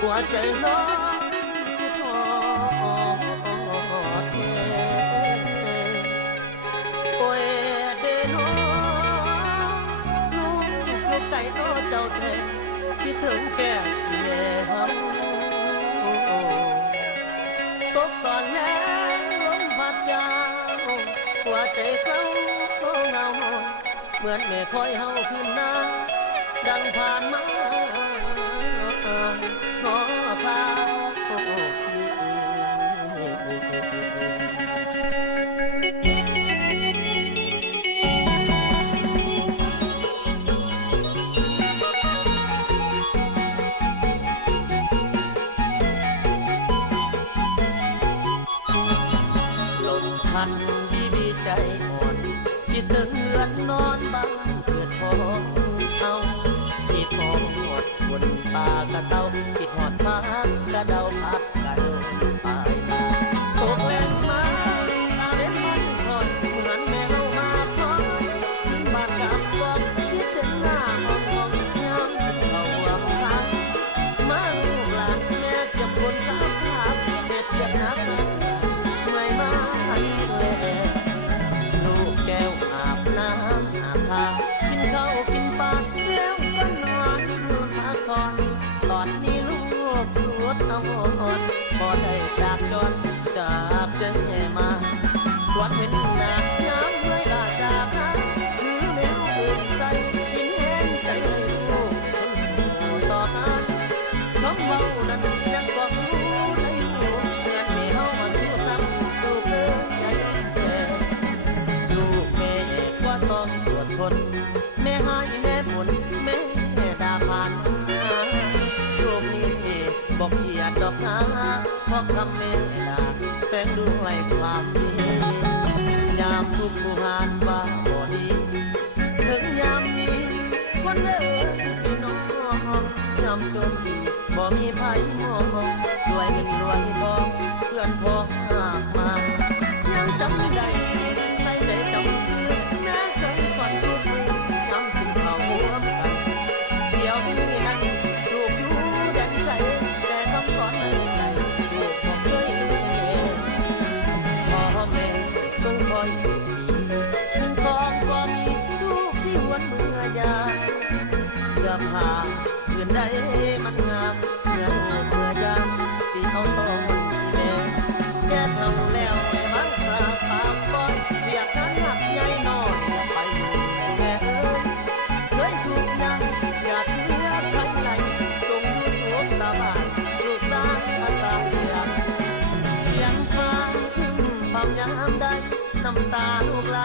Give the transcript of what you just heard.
หัวใจน้องคือทอดแน่โอ้ยเดโนลูกลูกไก่โตเจ้าแท้คิดถึงแก้มแม่เฮาตกตอนแล้งลมพัดเจ้าหัวใจเขาเงาเหมือนแม่คอยเฮาขึ้นหน้าดังผ่านมาขอพาลมพัดบีใจอ่อนคิดถึงเรือนนอนบ้านเกิดพอเอาคิดหอดบนป่ากระเต้าคิดหอดพักกระเดาพัดกระโดดไปตกแรงมาอาเด็ดมันคอยหันแม่เอามาคอยบ้านกับฟองคิดถึงหน้าห้องห้องย้ำเขาว่าทางมาลูกหลานแม่จะคนกับภาพเด็ดจะนักไม่มาอันเลยลูกแก้วอาบน้ำอาบทากินข้าวกินปลาแล้วก็นอนพักผ่อนตอนนี้ลูกสวดเอาอ่อนพอได้จากจรจากใจมาวันเห็นหน้าย้ำเลยลาจากหาถือแมวอื่นใส่กินแห้งใจลูกคนสู่ต่อกันคำเว้านั้นยังบอกรู้ได้อยู่เพื่อนแม่เฮามาสู้ซ้ำลูกเอ้ยอย่าแก่ลูกแม่ก็ต้องอดทนแม่ให้แม่บ่นแม่ด่าผ่านลูกนี้บอกเกียดดอกนาเพราะคำแม่ด่าแฝงด้วยความดียามทุกข์ผู้หานว่าบ่ดีถึงยามมีคนเดินพี่น้องยามจนบ่มีไผมองรวยเงินรวยทองเพื่อนพ้องหากมายังจำได้ใส่ใจจำคืนแม้เคยสอนลูกมือยามถึงเขาหัวกันเดี๋ยวนี้นั้นลูกอยู่แดนไกลแต่คำสอนในใจลูกบอกเคยพ่อแม่ต้องคอยสิถึงของก็มีลูกที่หวนเมื่อยามเสื้อผ้าเพื่อนใดมันงามเมื่อยามสิเอาต่อมันแม่แก่เท่าแล้วบังสาปากก้อนเบียดนั้นหักใหญ่นอนไปอยู่แม่เอ้ยเคยถูกยังอยากเลือกใครไหลตรงอยู่สวมสาบานลูกสาวภาษาเรียนเสียงฟ้าขึ้นความยามใดน้ำตาลูกไหล